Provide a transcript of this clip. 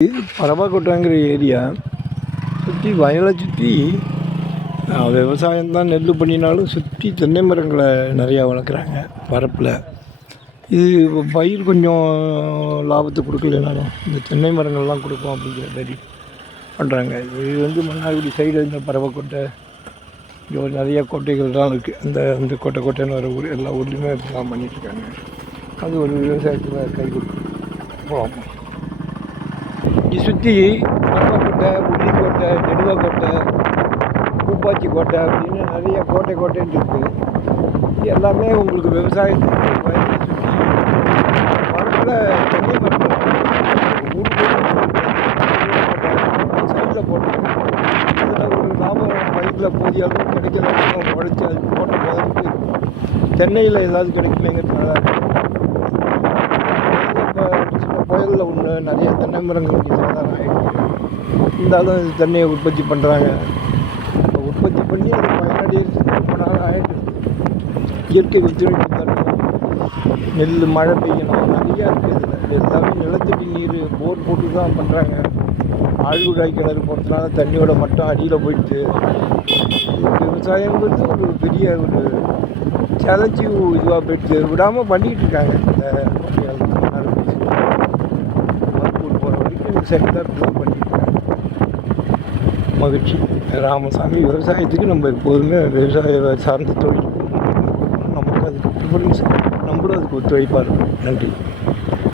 பரவாக்கோட்டைங்கிற area சுற்றி வயலை சுற்றி விவசாயம்தான் நெல் பண்ணினாலும் சுற்றி தென்னை மரங்களை நிறையா வளர்க்குறாங்க வரப்பில். இது பயிர் கொஞ்சம் லாபத்தை கொடுக்கலனாலும் இந்த தென்னை மரங்கள்லாம் கொடுக்கும் அப்படிங்கிற மாதிரி பண்ணுறாங்க. இது மன்னார்குடி சைடு இந்த பரவாக்கோட்டை இங்கே நிறைய கோட்டைகள்லாம் இருக்குது. அந்த கோட்டைன்னு வர ஊர் எல்லா ஊர்லேயுமே இப்படிலாம் பண்ணிகிட்ருக்காங்க. அது ஒரு விவசாயத்தில் கை கொடுக்கும். போகலாம். இங்கே சுற்றி பரவாக்கோட்டை, உள்ளிக்கோட்டை, நெடுவாக்கோட்டை, பூப்பாச்சி கோட்டை அப்படின்னு நிறைய கோட்டைன்னு இருக்குது. இது எல்லாமே உங்களுக்கு விவசாயத்துக்கு வயலை சுற்றி மரத்தில் தென்னை மரத்தில் சைடில் போட்டு அதில் ஒரு லாபம் பயிரில் போதிய அளவு கிடைக்கல உழைச்சி அது போட்ட முதலுக்கு தென்னையில் ஏதாவது கிடைக்குமேங்கிறதுனால இப்போ சின்ன புயலில் ஒன்று நிறைய தென்னை மரங்கள் இங்கே சாதாரணம் ஆகிடுச்சு. இருந்தாலும் இது தென்னையை உற்பத்தி பண்ணுறாங்க. இப்போ உற்பத்தி பண்ணி அது பயனடைகிறது ரொம்ப நாள் ஆகிடுது. இயற்கை ஒத்துழைப்பு தரணும், நெல் மழை பெய்யணும், நிறையா இருக்குது. இதில் எல்லாமே நிலத்தடி நீர் போர் போட்டு தான் பண்ணுறாங்க. ஆழ்குழாய் கிணறு போகிறதுனால தண்ணியோட மட்டம் அடியில் போயிடுது. விவசாயங்கிறது ஒரு பெரிய ஒரு சேலஞ்சு இதுவாக போயிடுது. விடாமல் பண்ணிக்கிட்டு இருக்காங்க. இந்த மருத்துவ போகிற வரைக்கும் இந்த செக்டர் தான் பண்ணிட்டு இருக்காங்க. மகிழ்ச்சி. ராமசாமி. விவசாயத்துக்கு நம்ம எப்போதுமே விவசாய சார்ந்த தொழில் நமக்கு அதுக்கு ப்ரிஃபரன்ஸ், நம்மளும் அதுக்கு ஒத்துழைப்பாக இருக்கும். நன்றி.